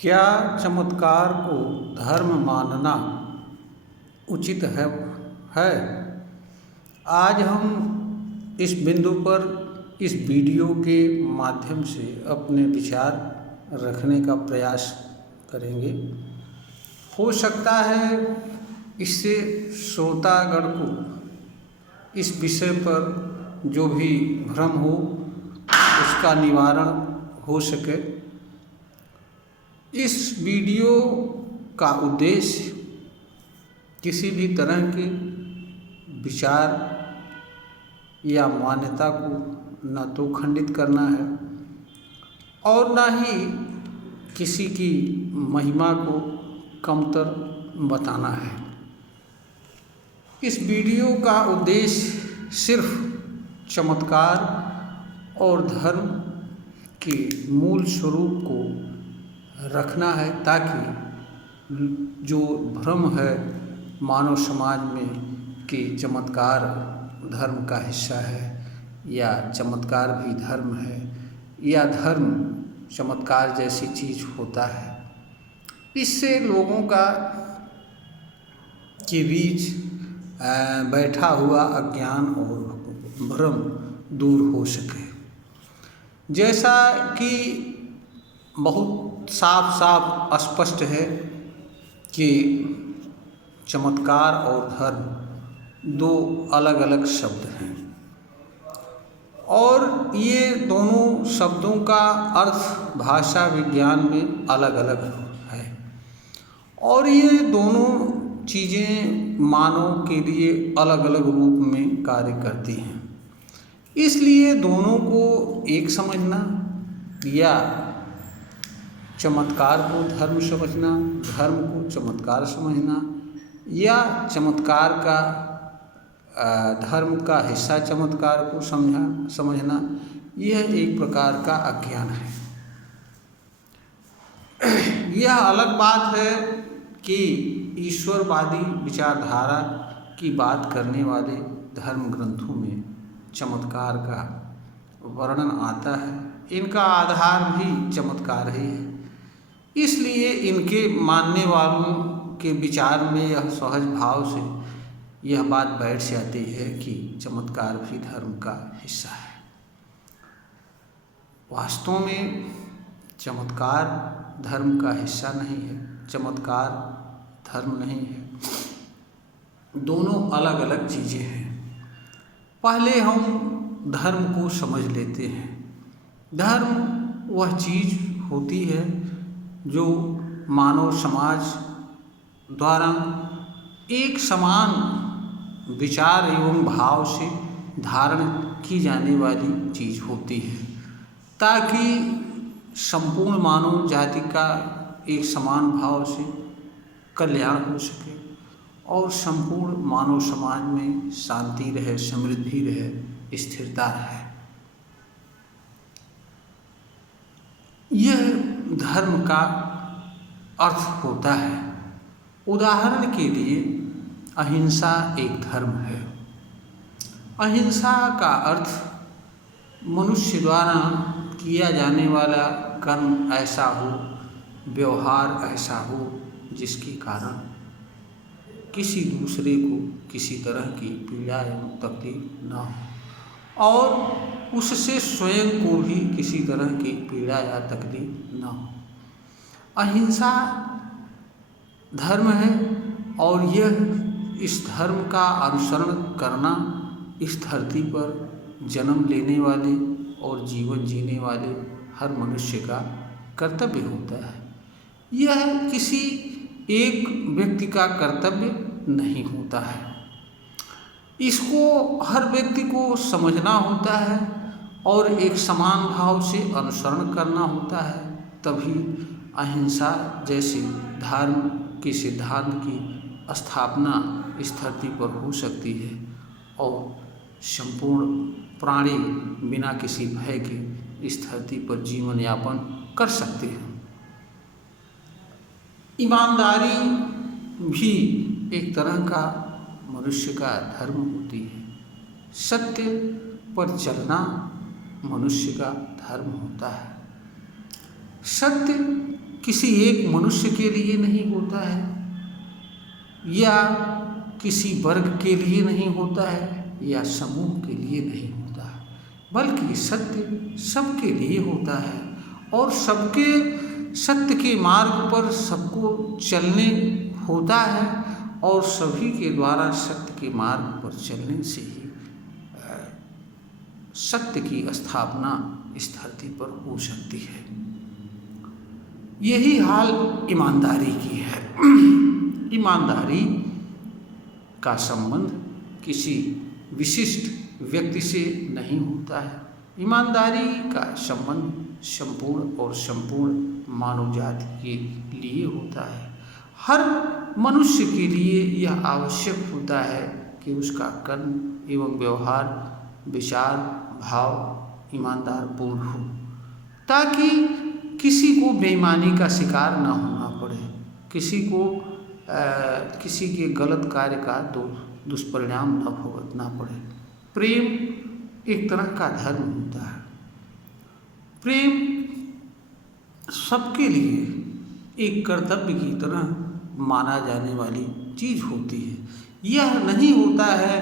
क्या चमत्कार को धर्म मानना उचित है? आज हम इस बिंदु पर इस वीडियो के माध्यम से अपने विचार रखने का प्रयास करेंगे। हो सकता है इससे श्रोतागण को इस विषय पर जो भी भ्रम हो उसका निवारण हो सके। इस वीडियो का उद्देश्य किसी भी तरह के विचार या मान्यता को न तो खंडित करना है और न ही किसी की महिमा को कमतर बताना है। इस वीडियो का उद्देश्य सिर्फ चमत्कार और धर्म के मूल स्वरूप को रखना है, ताकि जो भ्रम है मानव समाज में कि चमत्कार धर्म का हिस्सा है या चमत्कार भी धर्म है या धर्म चमत्कार जैसी चीज़ होता है, इससे लोगों का के बीच बैठा हुआ अज्ञान और भ्रम दूर हो सके। जैसा कि बहुत साफ साफ स्पष्ट है कि चमत्कार और धर्म दो अलग अलग शब्द हैं और ये दोनों शब्दों का अर्थ भाषा विज्ञान में अलग अलग है और ये दोनों चीज़ें मानव के लिए अलग अलग रूप में कार्य करती हैं। इसलिए दोनों को एक समझना या चमत्कार को धर्म समझना, धर्म को चमत्कार समझना या चमत्कार का धर्म का हिस्सा चमत्कार को समझना, यह एक प्रकार का अज्ञान है। यह अलग बात है कि ईश्वरवादी विचारधारा की बात करने वाले धर्म ग्रंथों में चमत्कार का वर्णन आता है। इनका आधार भी चमत्कार ही है, इसलिए इनके मानने वालों के विचार में यह सहज भाव से यह बात बैठ जाती है कि चमत्कार भी धर्म का हिस्सा है। वास्तव में चमत्कार धर्म का हिस्सा नहीं है, चमत्कार धर्म नहीं है, दोनों अलग अलग चीज़ें हैं। पहले हम धर्म को समझ लेते हैं। धर्म वह चीज़ होती है जो मानव समाज द्वारा एक समान विचार एवं भाव से धारण की जाने वाली चीज़ होती है, ताकि संपूर्ण मानव जाति का एक समान भाव से कल्याण हो सके और संपूर्ण मानव समाज में शांति रहे, समृद्धि रहे, स्थिरता रहे। यह धर्म का अर्थ होता है। उदाहरण के लिए अहिंसा एक धर्म है। अहिंसा का अर्थ मनुष्य द्वारा किया जाने वाला कर्म ऐसा हो, व्यवहार ऐसा हो जिसके कारण किसी दूसरे को किसी तरह की पीड़ा एवं तकलीफ न हो और उससे स्वयं को भी किसी तरह की पीड़ा या तकलीफ न हो। अहिंसा धर्म है और यह इस धर्म का अनुसरण करना इस धरती पर जन्म लेने वाले और जीवन जीने वाले हर मनुष्य का कर्तव्य होता है। यह किसी एक व्यक्ति का कर्तव्य नहीं होता है। इसको हर व्यक्ति को समझना होता है और एक समान भाव से अनुसरण करना होता है, तभी अहिंसा जैसे धर्म के सिद्धांत की स्थापना इस धरती पर हो सकती है और संपूर्ण प्राणी बिना किसी भय के इस धरती पर जीवन यापन कर सकते हैं। ईमानदारी भी एक तरह का मनुष्य का धर्म होती है। सत्य पर चलना मनुष्य का धर्म होता है। सत्य किसी एक मनुष्य के लिए नहीं होता है या किसी वर्ग के लिए नहीं होता है या समूह के लिए नहीं होता है, बल्कि सत्य सबके लिए होता है और सबके सत्य के मार्ग पर सबको चलने होता है और सभी के द्वारा सत्य के मार्ग पर चलने से ही सत्य की स्थापना इस धरती पर हो सकती है। यही हाल ईमानदारी की है। ईमानदारी का संबंध किसी विशिष्ट व्यक्ति से नहीं होता है। ईमानदारी का संबंध संपूर्ण और संपूर्ण मानव जाति के लिए होता है। हर मनुष्य के लिए यह आवश्यक होता है कि उसका कर्म एवं व्यवहार, विचार, भाव ईमानदार पूर्ण हो, ताकि किसी को बेईमानी का शिकार न होना पड़े, किसी के गलत कार्य का दुष्परिणाम न भुगतना पड़े। प्रेम एक तरह का धर्म होता है। प्रेम सबके लिए एक कर्तव्य की तरह माना जाने वाली चीज होती है। यह नहीं होता है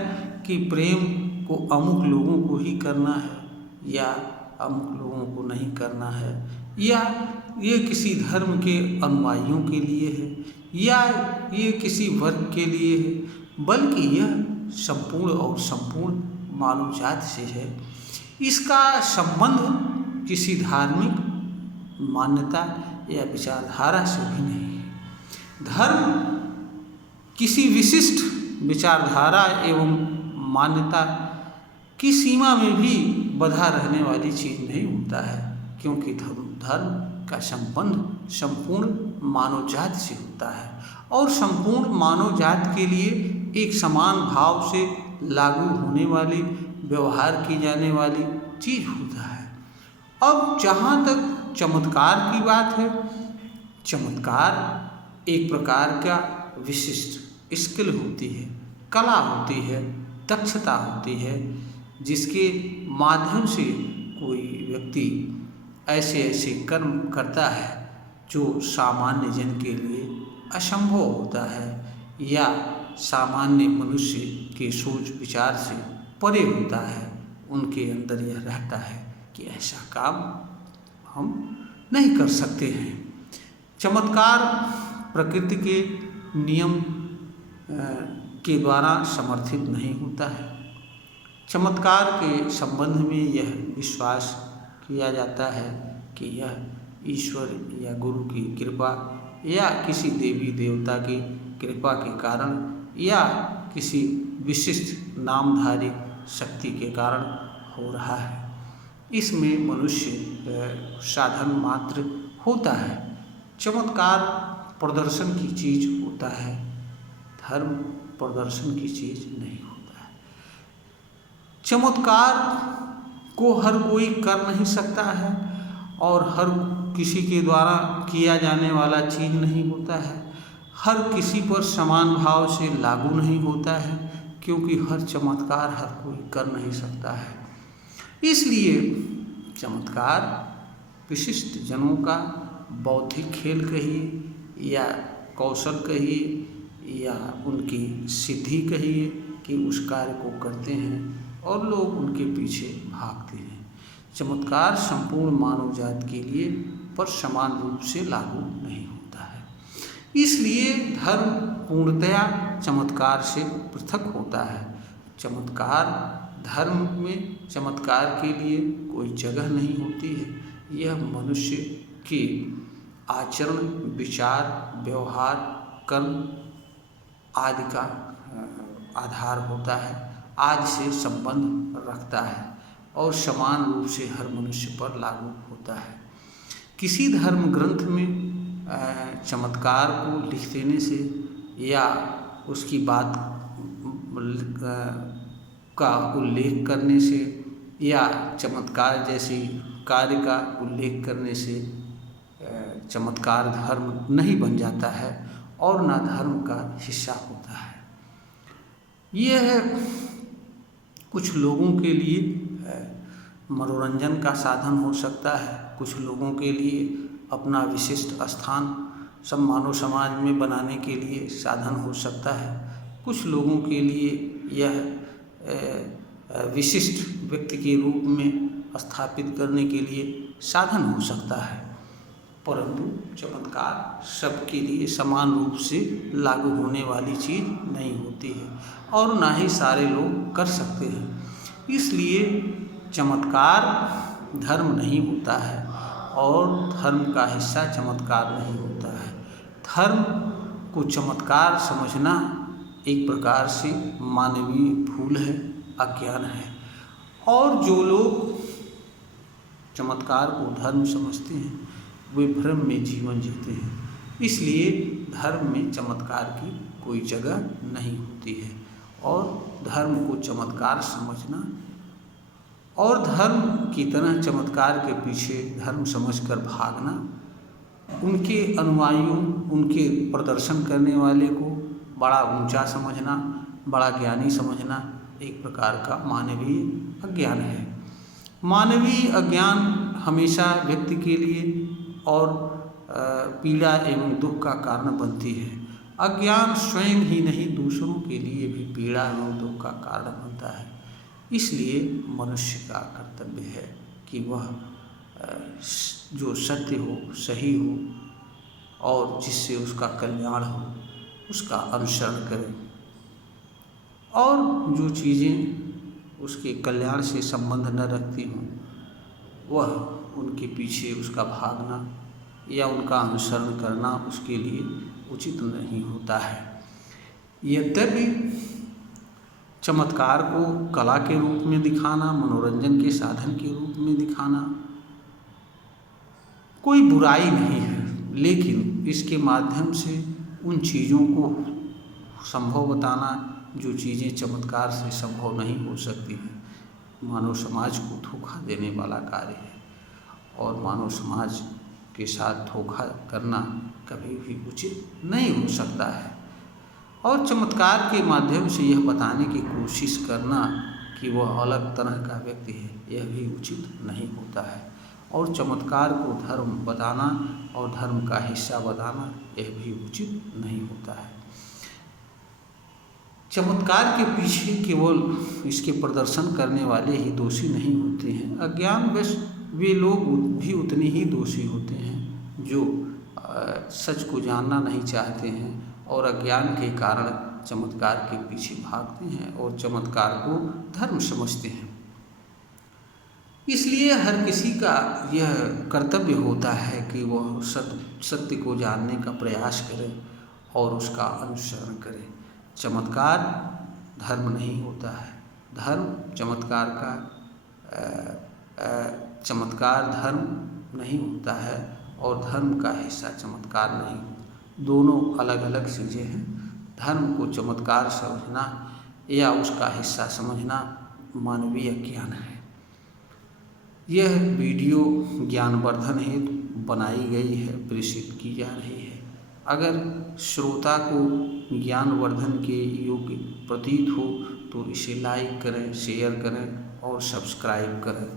कि प्रेम को अमुक लोगों को ही करना है या अमुक लोगों को नहीं करना है, या ये किसी धर्म के अनुयायियों के लिए है या ये किसी वर्ग के लिए है, बल्कि यह संपूर्ण और संपूर्ण मानव जाति से है। इसका संबंध किसी धार्मिक मान्यता या विचारधारा से भी नहीं है। धर्म किसी विशिष्ट विचारधारा एवं मान्यता की सीमा में भी बंधा रहने वाली चीज नहीं होता है, क्योंकि धर्म का संबंध संपूर्ण मानव जाति से होता है और संपूर्ण मानव जाति के लिए एक समान भाव से लागू होने वाली, व्यवहार की जाने वाली चीज होता है। अब जहाँ तक चमत्कार की बात है, चमत्कार एक प्रकार का विशिष्ट स्किल होती है, कला होती है, दक्षता होती है, जिसके माध्यम से कोई व्यक्ति ऐसे ऐसे कर्म करता है जो सामान्य जन के लिए असंभव होता है या सामान्य मनुष्य के सोच विचार से परे होता है। उनके अंदर यह रहता है कि ऐसा काम हम नहीं कर सकते हैं। चमत्कार प्रकृति के नियम के द्वारा समर्थित नहीं होता है। चमत्कार के संबंध में यह विश्वास किया जाता है कि यह ईश्वर या गुरु की कृपा या किसी देवी देवता की कृपा के कारण या किसी विशिष्ट नामधारी शक्ति के कारण हो रहा है। इसमें मनुष्य साधन मात्र होता है। चमत्कार प्रदर्शन की चीज होता है, धर्म प्रदर्शन की चीज नहीं होता है। चमत्कार को हर कोई कर नहीं सकता है और हर किसी के द्वारा किया जाने वाला चीज नहीं होता है। हर किसी पर समान भाव से लागू नहीं होता है, क्योंकि हर चमत्कार हर कोई कर नहीं सकता है। इसलिए चमत्कार विशिष्ट जनों का बौद्धिक खेल कहिए या कौशल कहिए या उनकी सिद्धि कहिए कि उस कार्य को करते हैं और लोग उनके पीछे भागते हैं। चमत्कार संपूर्ण मानव जाति के लिए पर समान रूप से लागू नहीं होता है। इसलिए धर्म पूर्णतया चमत्कार से पृथक होता है। चमत्कार धर्म में चमत्कार के लिए कोई जगह नहीं होती है। यह मनुष्य के आचरण, विचार, व्यवहार, कर्म आदि का आधार होता है, आदि से संबंध रखता है और समान रूप से हर मनुष्य पर लागू होता है। किसी धर्म ग्रंथ में चमत्कार को लिख देने से या उसकी बात का उल्लेख करने से या चमत्कार जैसे कार्य का उल्लेख करने से चमत्कार धर्म नहीं बन जाता है और ना धर्म का हिस्सा होता है। यह कुछ लोगों के लिए मनोरंजन का साधन हो सकता है, कुछ लोगों के लिए अपना विशिष्ट स्थान सब मानव समाज में बनाने के लिए साधन हो सकता है। कुछ लोगों के लिए यह विशिष्ट व्यक्ति के रूप में स्थापित करने के लिए साधन हो सकता है, परंतु चमत्कार सबके लिए समान रूप से लागू होने वाली चीज़ नहीं होती है और ना ही सारे लोग कर सकते हैं। इसलिए चमत्कार धर्म नहीं होता है और धर्म का हिस्सा चमत्कार नहीं होता है। धर्म को चमत्कार समझना एक प्रकार से मानवीय भूल है, अज्ञान है। और जो लोग चमत्कार को धर्म समझते हैं वे भ्रम में जीवन जीते हैं। इसलिए धर्म में चमत्कार की कोई जगह नहीं होती है और धर्म को चमत्कार समझना और धर्म की तरह चमत्कार के पीछे धर्म समझकर भागना, उनके अनुयायियों, उनके प्रदर्शन करने वाले को बड़ा ऊंचा समझना, बड़ा ज्ञानी समझना एक प्रकार का मानवीय अज्ञान है। मानवीय अज्ञान हमेशा व्यक्ति के लिए और पीड़ा एवं दुख का कारण बनती है। अज्ञान स्वयं ही नहीं दूसरों के लिए भी पीड़ा एवं दुख का कारण बनता है। इसलिए मनुष्य का कर्तव्य है कि वह जो सत्य हो, सही हो और जिससे उसका कल्याण हो उसका अनुसरण करे और जो चीज़ें उसके कल्याण से संबंध न रखती हों वह उनके पीछे उसका भागना या उनका अनुसरण करना उसके लिए उचित नहीं होता है। यद्यपि चमत्कार को कला के रूप में दिखाना, मनोरंजन के साधन के रूप में दिखाना कोई बुराई नहीं है, लेकिन इसके माध्यम से उन चीज़ों को संभव बताना जो चीज़ें चमत्कार से संभव नहीं हो सकती हैं, मानव समाज को धोखा देने वाला कार्य है और मानव समाज के साथ धोखा करना कभी भी उचित नहीं हो सकता है। और चमत्कार के माध्यम से यह बताने की कोशिश करना कि वह अलग तरह का व्यक्ति है, यह भी उचित नहीं होता है। और चमत्कार को धर्म बताना और धर्म का हिस्सा बताना यह भी उचित नहीं होता है। चमत्कार के पीछे केवल इसके प्रदर्शन करने वाले ही दोषी नहीं होते हैं। अज्ञानवश वे लोग भी उतने ही दोषी होते हैं जो सच को जानना नहीं चाहते हैं और अज्ञान के कारण चमत्कार के पीछे भागते हैं और चमत्कार को धर्म समझते हैं। इसलिए हर किसी का यह कर्तव्य होता है कि वह सत्य को जानने का प्रयास करे और उसका अनुसरण करे। चमत्कार धर्म नहीं होता है। धर्म चमत्कार धर्म नहीं होता है और धर्म का हिस्सा चमत्कार नहीं। दोनों अलग अलग चीज़ें हैं। धर्म को चमत्कार समझना या उसका हिस्सा समझना मानवीय ज्ञान है। यह वीडियो ज्ञानवर्धन हेतु बनाई गई है, प्रेषित की जा रही है। अगर श्रोता को ज्ञानवर्धन के योग्य प्रतीत हो तो इसे लाइक करें, शेयर करें और सब्सक्राइब करें।